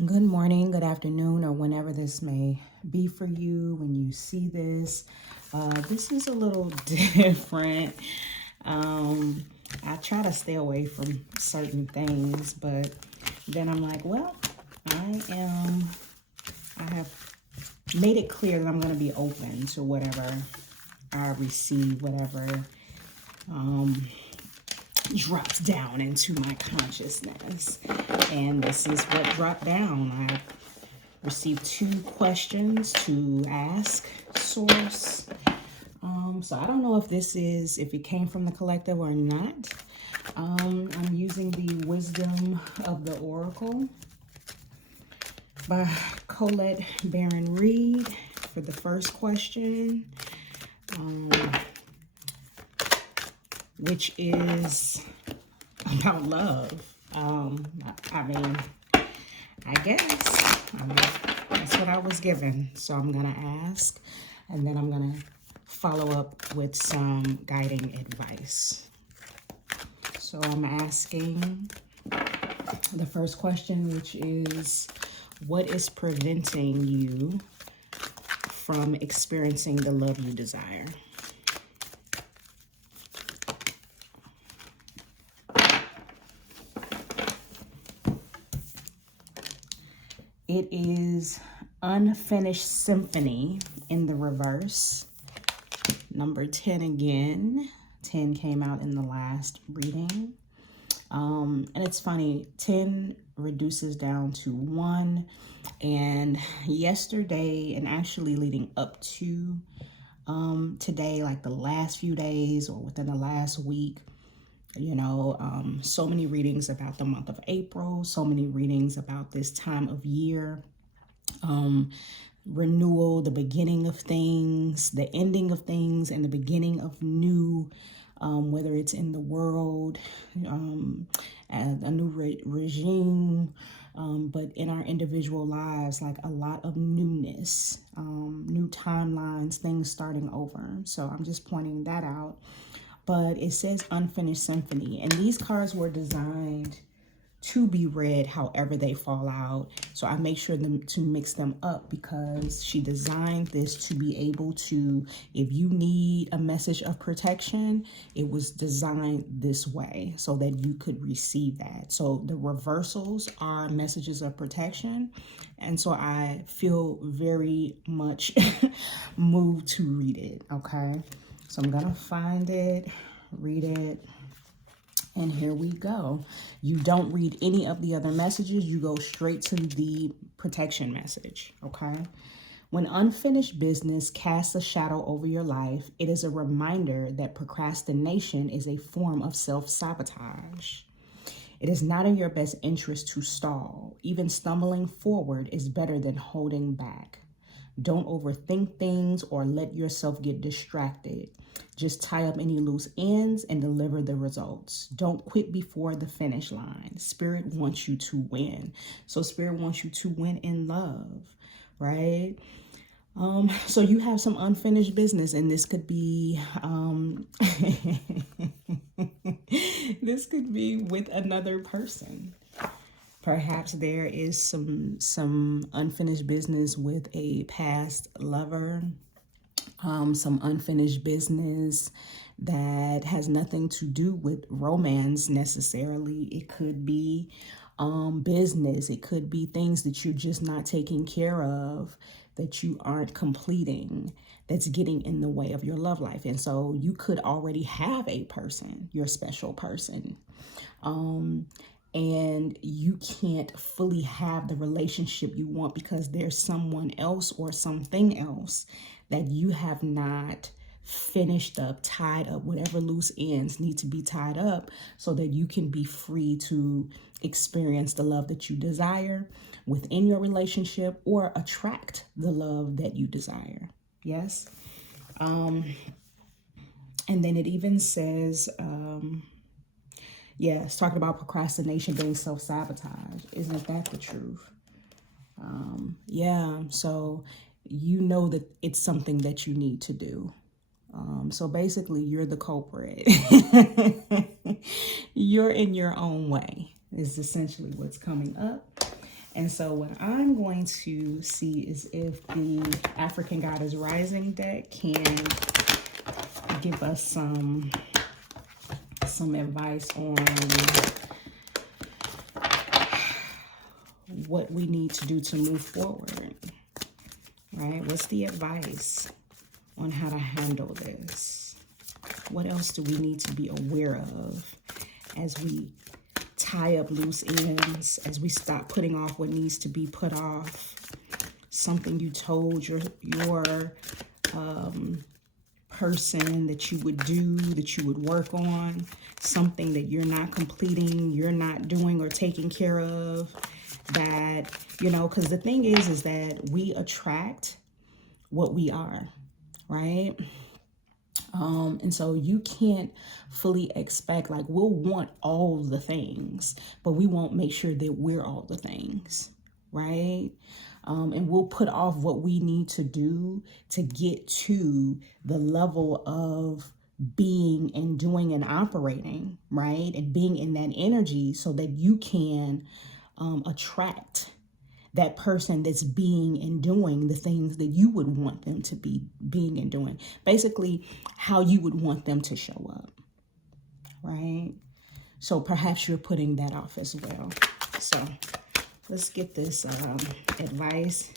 Good morning, good afternoon, or whenever this may be for you when you see this. This is a little different. Um, I try to stay away from certain things, but then I'm like, well, I have made it clear that I'm going to be open to whatever I receive, whatever drops down into my consciousness. And this is what dropped down. I received two questions to ask source. So I don't know if it came from the collective or not. I'm using the Wisdom of the Oracle by Colette Baron Reed for the first question, which is about love. I mean, I guess that's what I was given. So I'm going to ask, and then I'm going to follow up with some guiding advice. So I'm asking the first question, which is, what is preventing you from experiencing the love you desire? It is Unfinished Symphony in the reverse. Number 10 again. 10 came out in the last reading. And it's funny, 10 reduces down to 1. And yesterday, and actually leading up to today, like the last few days or within the last week, so many readings about the month of April, so many readings about this time of year, renewal, the beginning of things, the ending of things, and the beginning of new, whether it's in the world, a new regime, but in our individual lives, like a lot of newness, new timelines, things starting over. So I'm just pointing that out. But it says Unfinished Symphony, and these cards were designed to be read however they fall out. So I make sure to mix them up because she designed this to be able to, if you need a message of protection, it was designed this way so that you could receive that. So the reversals are messages of protection. And so I feel very much moved to read it, okay? So I'm gonna find it, read it, and here we go. You don't read any of the other messages. You go straight to the protection message, okay? When unfinished business casts a shadow over your life, it is a reminder that procrastination is a form of self-sabotage. It is not in your best interest to stall. Even stumbling forward is better than holding back. Don't overthink things or let yourself get distracted. Just tie up any loose ends and deliver the results. Don't quit before the finish line. Spirit wants you to win. So Spirit wants you to win in love, right? So you have some unfinished business, and this could be this could be with another person. Perhaps there is some unfinished business with a past lover, some unfinished business that has nothing to do with romance necessarily. It could be business. It could be things that you're just not taking care of, that you aren't completing, that's getting in the way of your love life. And so you could already have a person, your special person. And you can't fully have the relationship you want because there's someone else or something else that you have not finished up, tied up. Whatever loose ends need to be tied up so that you can be free to experience the love that you desire within your relationship or attract the love that you desire. Yes. And then it even says, it's talking about procrastination being self-sabotage. Isn't that the truth? So you know that it's something that you need to do. So basically, you're the culprit. You're in your own way is essentially what's coming up. And so what I'm going to see is if the African Goddess Rising deck can give us some advice on what we need to do to move forward, right? What's the advice on how to handle this? What else do we need to be aware of as we tie up loose ends, as we stop putting off what needs to be put off? Something you told your person that you would do, that you would work on, something that you're not completing, you're not doing or taking care of, that, you know, because the thing is that we attract what we are, right? And so you can't fully expect, like, we'll want all the things, but we won't make sure that we're all the things, right? And we'll put off what we need to do to get to the level of being and doing and operating, right? And being in that energy so that you can attract that person that's being and doing the things that you would want them to be being and doing. Basically, how you would want them to show up, right? So perhaps you're putting that off as well. So let's get this advice.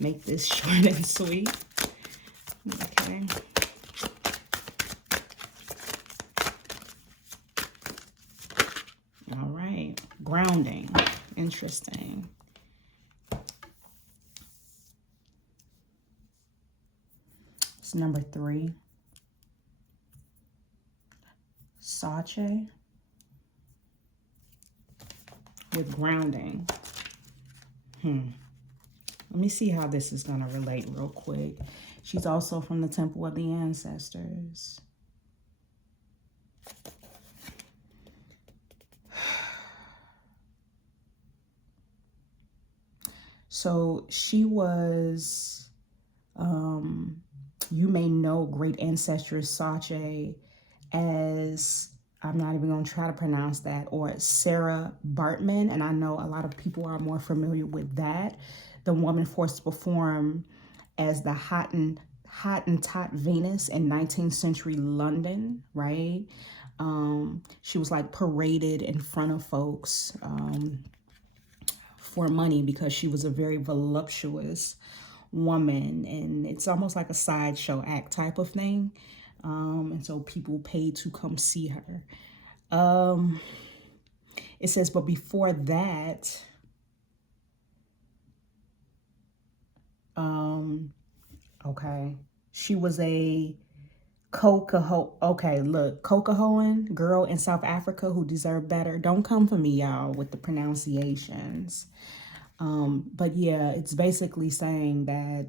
Make this short and sweet. Okay. All right. Grounding. Interesting. It's number 3. Sache with grounding. Let me see how this is going to relate real quick. She's also from the Temple of the Ancestors. So she was, you may know great ancestress Sache as, I'm not even going to try to pronounce that, or Sarah Bartman. And I know a lot of people are more familiar with that. The woman forced to perform as the Hottentot Venus in 19th century London, right? She was like paraded in front of folks for money because she was a very voluptuous woman. And it's almost like a sideshow act type of thing. And so people paid to come see her. It says, but before that, okay, she was a Cocahoan girl in South Africa who deserved better. Don't come for me, y'all, with the pronunciations. But yeah, it's basically saying that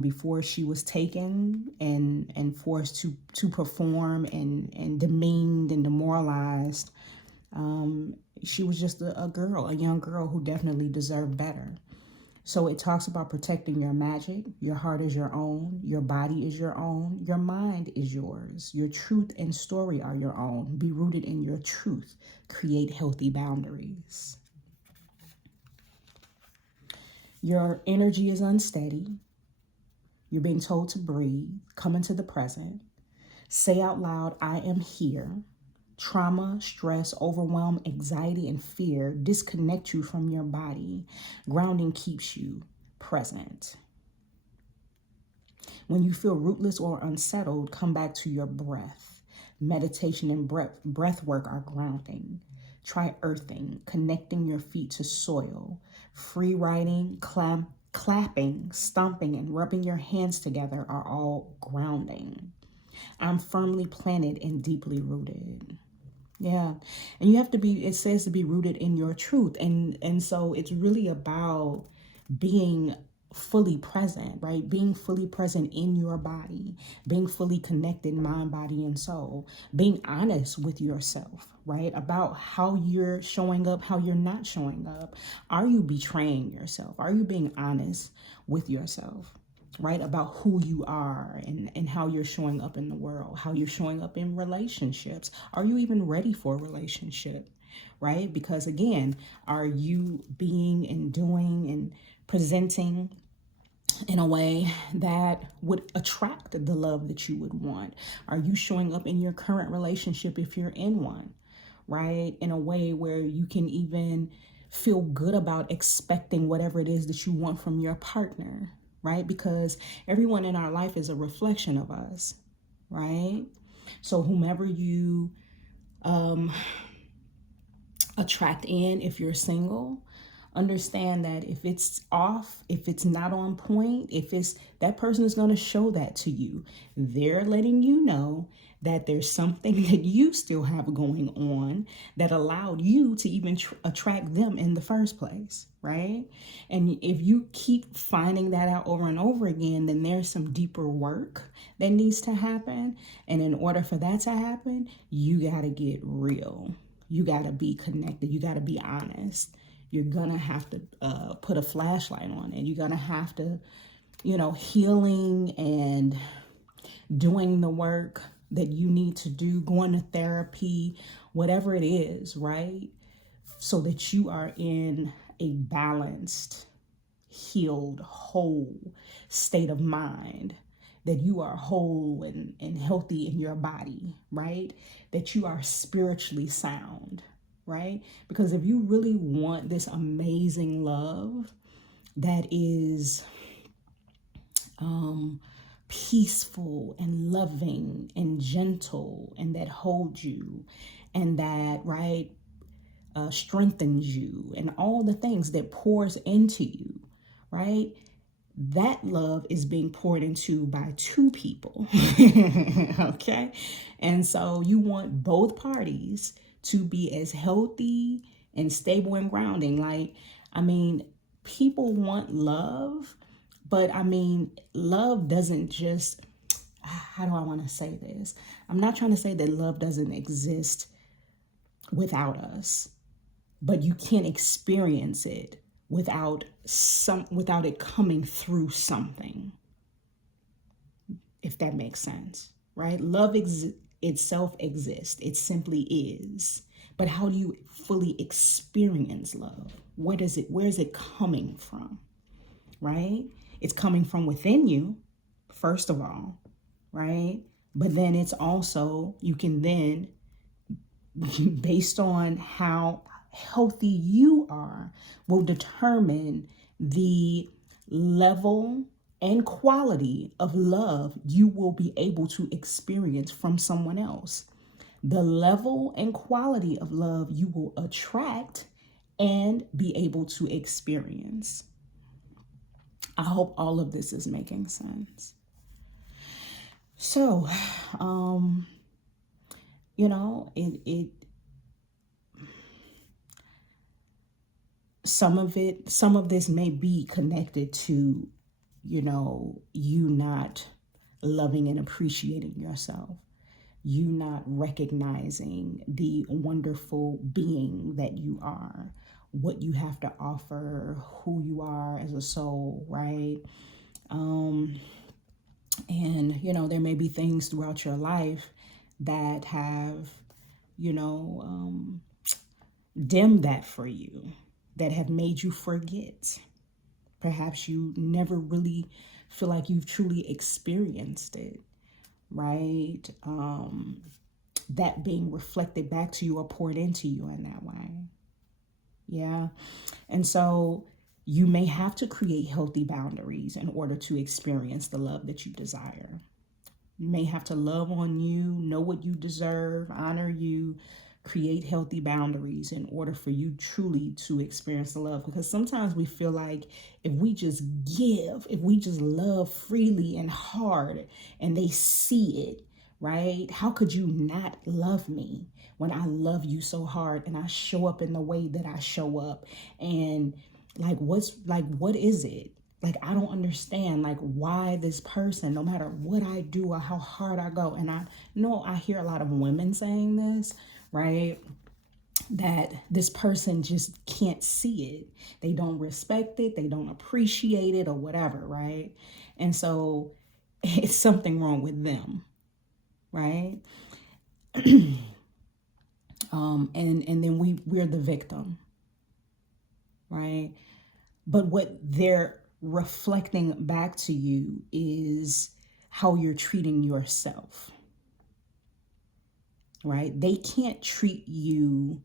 before she was taken and forced to perform and demeaned and demoralized, she was just a young girl who definitely deserved better. So it talks about protecting your magic. Your heart is your own. Your body is your own. Your mind is yours. Your truth and story are your own. Be rooted in your truth. Create healthy boundaries. Your energy is unsteady. You're being told to breathe. Come into the present. Say out loud, I am here. Trauma, stress, overwhelm, anxiety, and fear disconnect you from your body. Grounding keeps you present. When you feel rootless or unsettled, come back to your breath. Meditation and breath work are grounding. Try earthing, connecting your feet to soil. Free writing, clapping, stomping, and rubbing your hands together are all grounding. I'm firmly planted and deeply rooted. Yeah. And you have to be, it says to be rooted in your truth. And so it's really about being fully present, right? Being fully present in your body, being fully connected mind, body, and soul, being honest with yourself, right? About how you're showing up, how you're not showing up. Are you betraying yourself? Are you being honest with yourself, right? About who you are and how you're showing up in the world, how you're showing up in relationships. Are you even ready for a relationship? right? Because again, are you being and doing and presenting in a way that would attract the love that you would want? Are you showing up in your current relationship, if you're in one, right, in a way where you can even feel good about expecting whatever it is that you want from your partner, right? Because everyone in our life is a reflection of us, right? So whomever you attract in, if you're single, understand that if it's off, if it's not on point, if it's, that person is going to show that to you. They're letting you know that there's something that you still have going on that allowed you to even attract them in the first place, right? And if you keep finding that out over and over again, then there's some deeper work that needs to happen. And in order for that to happen, you got to get real. You got to be connected. You got to be honest. You're going to have to put a flashlight on it. You're going to have to, healing and doing the work that you need to do, going to therapy, whatever it is, right? So that you are in a balanced, healed, whole state of mind, that you are whole and healthy in your body, right? That you are spiritually sound, right? Because if you really want this amazing love that is peaceful and loving and gentle and that holds you and that, right, strengthens you and all the things that pours into you, right? That love is being poured into by two people. Okay. And so you want both parties to be as healthy and stable and grounding. Like, people want love, but love doesn't just, how do I want to say this? I'm not trying to say that love doesn't exist without us, but you can't experience it without it coming through something, if that makes sense, right? Love itself exists. It simply is. But how do you fully experience love? Where is it coming from, right? It's coming from within you, first of all, right? But then it's also, you can then, based on how healthy you are, will determine the level and quality of love you will be able to experience from someone else. The level and quality of love you will attract and be able to experience. I hope all of this is making sense. So, some of this may be connected to, you not loving and appreciating yourself, you not recognizing the wonderful being that you are, what you have to offer, who you are as a soul, right? And, there may be things throughout your life that have, dimmed that for you, that have made you forget. Perhaps you never really feel like you've truly experienced it, right? That being reflected back to you or poured into you in that way. Yeah. And so you may have to create healthy boundaries in order to experience the love that you desire. You may have to love on you, know what you deserve, honor you, create healthy boundaries in order for you truly to experience the love. Because sometimes we feel like if we just give, if we just love freely and hard and they see it, right? How could you not love me when I love you so hard and I show up in the way that I show up? And what is it? Like, I don't understand, like, why this person, no matter what I do or how hard I go. And I know I hear a lot of women saying this, right? That this person just can't see it. They don't respect it. They don't appreciate it or whatever, right? And so it's something wrong with them, right? And then we're the victim, right? But what they're reflecting back to you is how you're treating yourself, right? They can't treat you.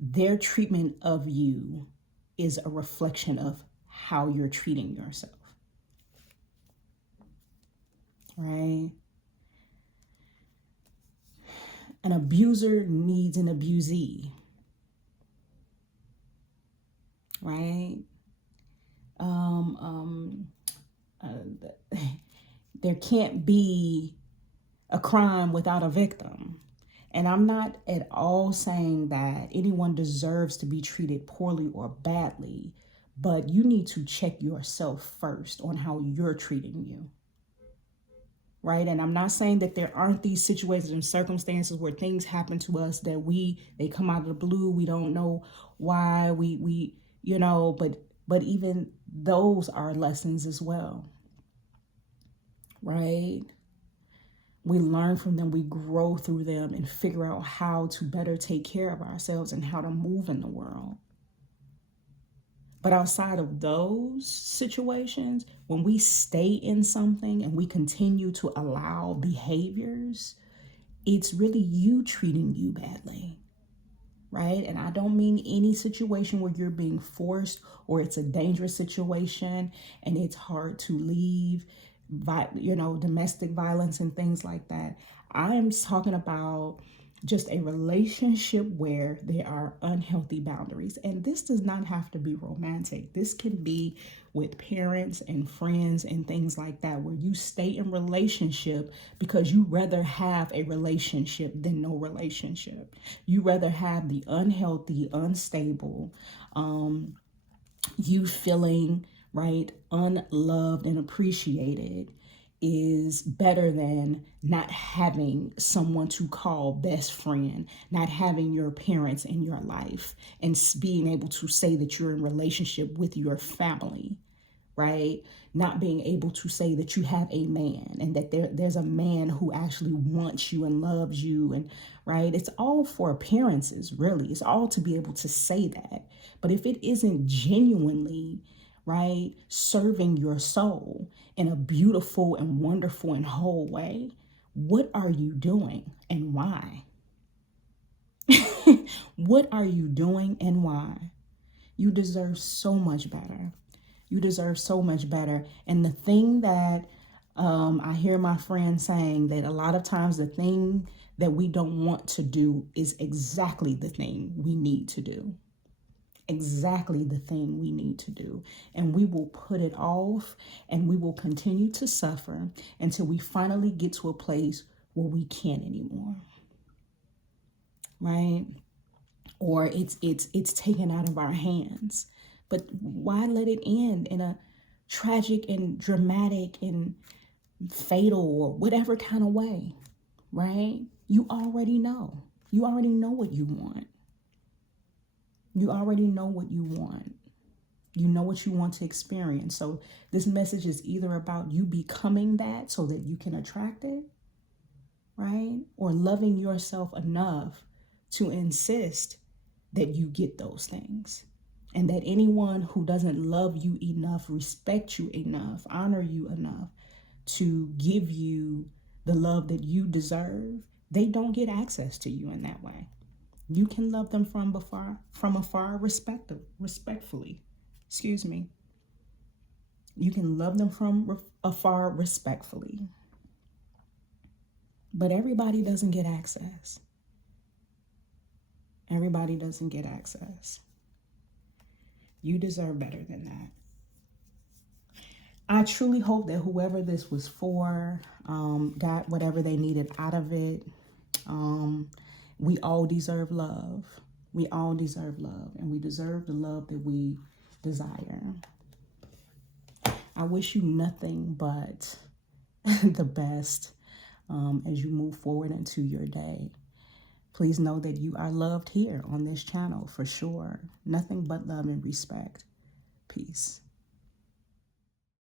Their treatment of you is a reflection of how you're treating yourself, right? An abuser needs an abusee, right? There can't be a crime without a victim. And I'm not at all saying that anyone deserves to be treated poorly or badly, but you need to check yourself first on how you're treating you. Right? And I'm not saying that there aren't these situations and circumstances where things happen to us that they come out of the blue, we don't know why, we but even those are lessons as well. Right? We learn from them, we grow through them and figure out how to better take care of ourselves and how to move in the world. But outside of those situations, when we stay in something and we continue to allow behaviors, it's really you treating you badly, right? And I don't mean any situation where you're being forced or it's a dangerous situation and it's hard to leave, domestic violence and things like that. I'm talking about just a relationship where there are unhealthy boundaries. And this does not have to be romantic. This can be with parents and friends and things like that, where you stay in relationship because you rather have a relationship than no relationship. You rather have the unhealthy, unstable, you feeling right, unloved and appreciated is better than not having someone to call best friend, not having your parents in your life, and being able to say that you're in relationship with your family, right? Not being able to say that you have a man and that there's a man who actually wants you and loves you, and right? It's all for appearances, really. It's all to be able to say that. But if it isn't genuinely, right, serving your soul in a beautiful and wonderful and whole way, what are you doing and why? What are you doing and why? You deserve so much better. You deserve so much better. And the thing that I hear my friends saying, that a lot of times the thing that we don't want to do is exactly the thing we need to do. Exactly the thing we need to do. And we will put it off and we will continue to suffer until we finally get to a place where we can't anymore. Right? Or it's taken out of our hands. But why let it end in a tragic and dramatic and fatal or whatever kind of way, right? You already know. You already know what you want. You already know what you want. You know what you want to experience. So this message is either about you becoming that so that you can attract it, right? Or loving yourself enough to insist that you get those things. And that anyone who doesn't love you enough, respect you enough, honor you enough to give you the love that you deserve, they don't get access to you in that way. You can love them from afar, respectfully. Excuse me. You can love them from afar respectfully. But everybody doesn't get access. Everybody doesn't get access. You deserve better than that. I truly hope that whoever this was for got whatever they needed out of it. We all deserve love. We all deserve love, and we deserve the love that we desire. I wish you nothing but the best as you move forward into your day. Please know that you are loved here on this channel for sure. Nothing but love and respect. Peace.